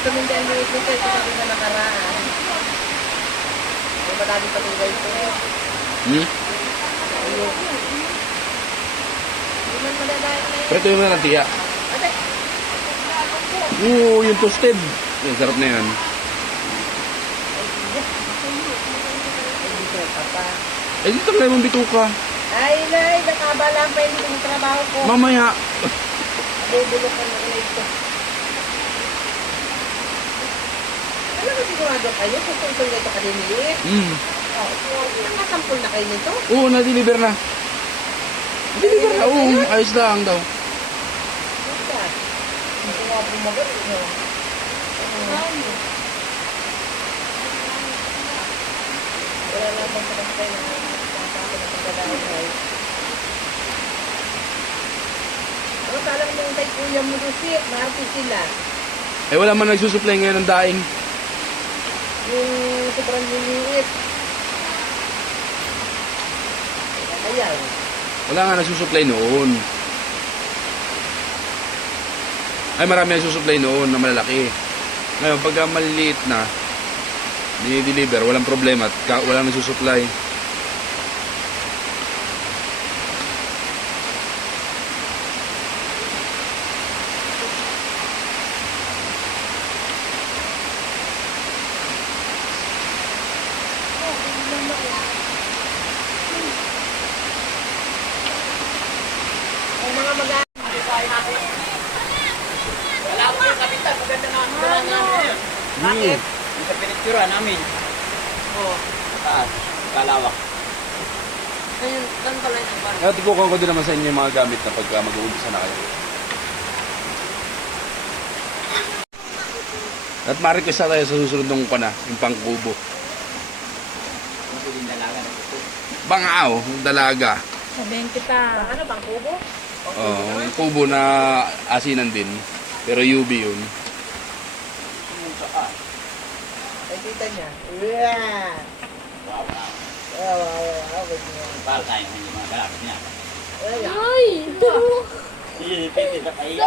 Tumindan mo ito sa sabi na nakaraan. May madami patungay ito eh. Ayun. Hindi man madadaan na yun. Pero ito yung mga nantiya. Ate! Oo, yung toasted. Yung sarap na yan. Eh, dito lang yung bituka. Ay, nay, nakabala pa yung trabaho ko. Mamaya. Bubulok ka na ito. Alam mo sigurado kayo kung tungkol nito ka din liit? Nakasampul na kayo nito? Oo, na-deliver na. Na-deliver na, oo. Ayos lang daw. Basta. Hindi nga bumagot. Wala naman sa kasi kayo na pagkadaan ay. Ano talang yung kay Kuya mo Rusit, maarte sila. Eh, wala man nagsusupply ngayon ng daing. Yung sobrang liliit. Ayaw. Wala nga nagsusupply noon. Ay, marami nagsusupply noon na malalaki. Ngayon, pagka maliliit na, dinideliver, walang problema at walang nagsusupply. Ang mga mag-aaral. Wala ko yung kapitan. Maganda na ang dala namin. Bakit? Yung sa piniktura namin. Oo. Taas. Kalawak. Ayun, lang pala yung bar. At tutukan ko din naman sa inyo yung mga gamit na pagka mag-uumpisa na kayo. At ma-request na tayo sa susunod ng pana, yung pangkubo. Kasi yung dalaga na ito. Bangao, dalaga. Sabihin kita. Ano bang kubo? Oh, yung kubo na asinan din. Pero UV yun. Yung saan? Ay, kita niya. Yeah. Wow, wow. Wow. Para tayo ng mga galak niya. Ay! Pwede na kayo.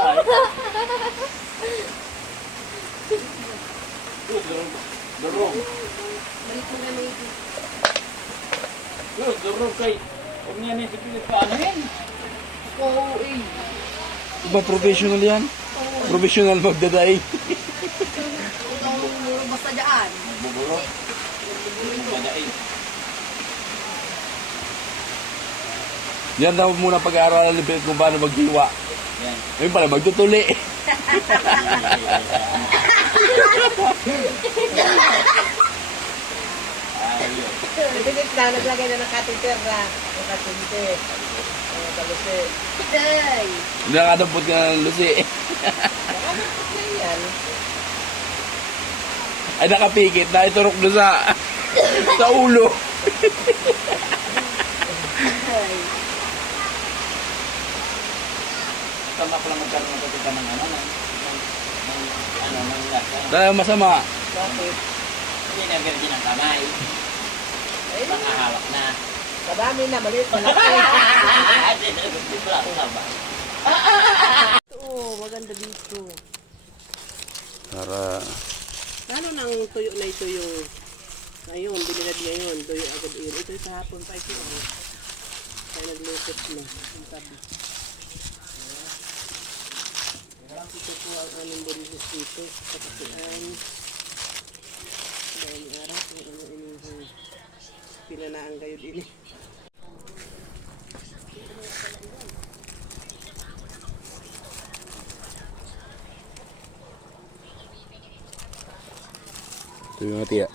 Durog. Balik mo na may Durog kay. Huwag niya na ipipilit pa ano yan. Oo, eh. Ba professional yan? Professional magdaday. Basta dyan. Buburo. Badain. Yan daw muna pag-aaralan ni Bill kung paano magdiwa. Yan. Ngayon pala, magtutuli. Ayun. Nabilit na, naglagay na ng catheter na. Yung katinte. Yung kalusi. Ay! Nakadampot ka ng lusi. Nakapit na yan. Ay, nakapikit na iturok doon sa ulo. Ay. Tama ko lang magkaroon ng katika ng ano, ng lasa. Dahil masama. Bakit? Hindi na virgin ang kamay. Ay, Makahawak na. kadami na, maliit na laki. Hindi pala ako na ba? Oo, maganda dito. Para... Ano nang tuyo na ito yung... Ayun, binilad niya yun. Tuyo agad yun. Ito sa hapon pa ito. Kaya naglutos na. Ang tabi. Ito po ang aming burilis dito. Kapasian. Dahil araw kung ano inyong pinanaan kayo din eh. Ito yung mga tiya.